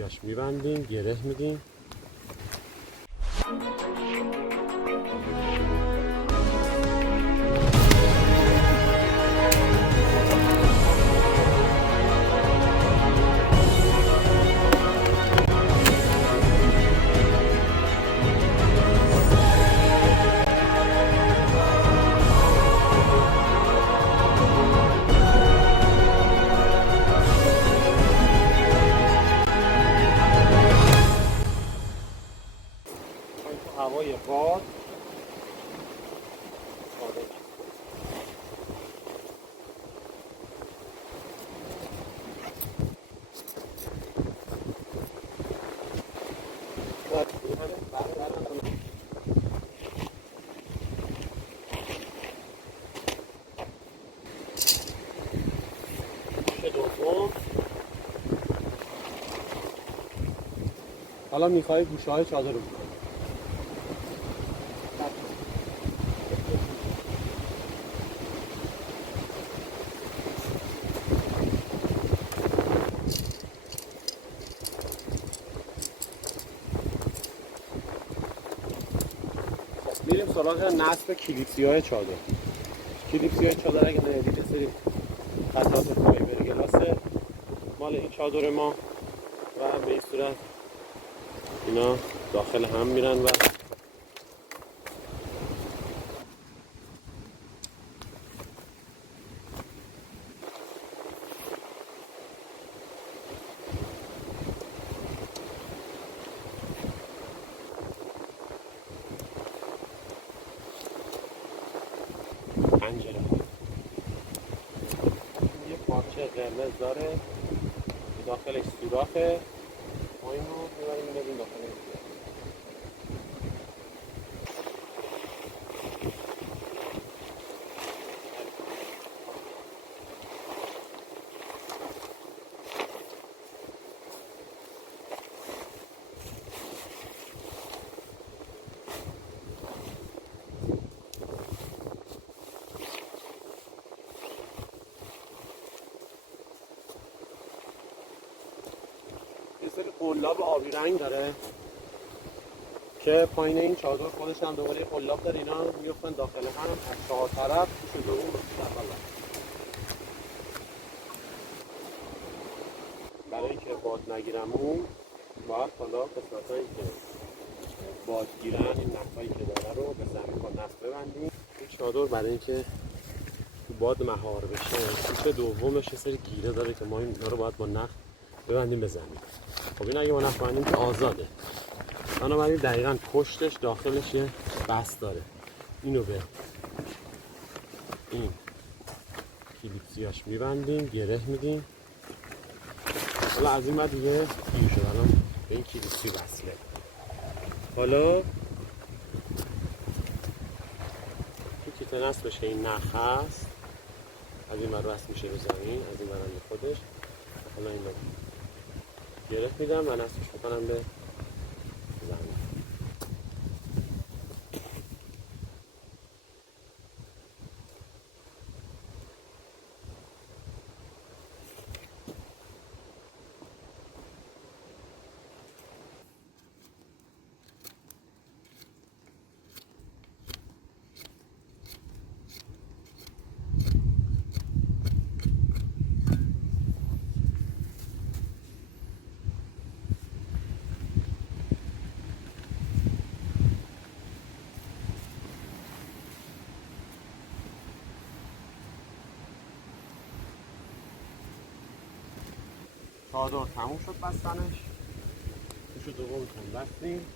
کلیپسیاش میبندیم، گره میدیم. هوای باد دوم. حالا میخوای گوشه های چادر رو بکنی. میریم سراغ نصب کلیپسی‌های چادر. کلیپسی‌های چادر اگه ندیدید یه سری قطعات فایبر گلاسه مال این چادر ما و به این صورت اینا داخل هم میرن و پنجره یه پارچه قرمز داره که داخلش سوراخه. ما اینو میبریم می‌ندازیم داخل این سوراخ. یه سری قلاب آبی رنگ داره که پایین این چادر خودش هم دوباره قلاب داره. اینا میفتن داخل هم از چهار طرف توش دوم رو برای اینکه باد نگیرمون باید حالا قسمتایی که باد گیرن این نفایی که داره رو به زمین با نف ببندیم. این چادر برای اینکه تو باد مهار بشه توش دومش یه سری گیره داره که ما اینا رو باید با نف ببندیم به زمین. خب این اگه ما نف ببندیم که آزاده، بنابراین دقیقاً پشتش داخلش یه بست داره. اینو به این کلیپسیاش میبندیم، گره میدیم. حالا از این بعد دیگه گیر شد، الان به این کلیپسی وصله. حالا تو کیت نصبش این نخ هست، از این بر وصل میشه رو زمین، از این برم به خودش. حالا این رو گره میدم و نصبش میکنم به زمین. چادر تموم شد بستنش. توش دوم بستیم.